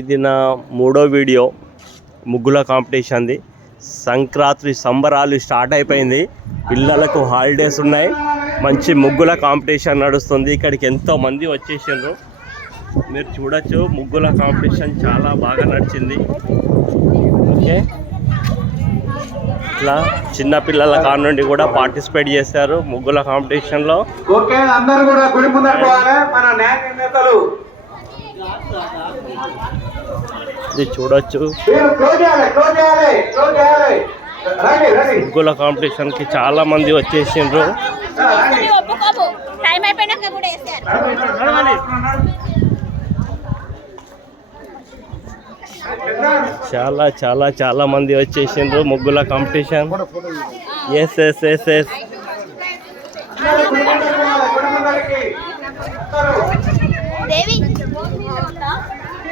ఇది నా 3వ వీడియో ముగ్గుల కాంపిటీషన్ది. సంక్రాంతి సంబరాలు స్టార్ట్ అయిపోయింది, పిల్లలకు హాలిడేస్ ఉన్నాయి, మంచి ముగ్గుల కాంపిటీషన్ నడుస్తుంది. ఇక్కడికి ఎంతో మంది వచ్చేసారు, మీరు చూడొచ్చు. ముగ్గుల కాంపిటీషన్ చాలా బాగా నడిచింది. ఓకే, ఇట్లా చిన్న పిల్లల కాడ నుండి కూడా పార్టిసిపేట్ చేశారు ముగ్గుల కాంపిటీషన్లో. ఓకే, అందరూ కూడా గుడి ముందర పోవాలి. మన న్యాయ నిర్ణేతలు ఇది చూడొచ్చు. ముగ్గుల కాంపిటీషన్కి చాలా మంది వచ్చేసిండ్రు. చాలా చాలా చాలా మంది వచ్చేసిండ్రు ముగ్గుల competition. Yes yes yes yes దేవి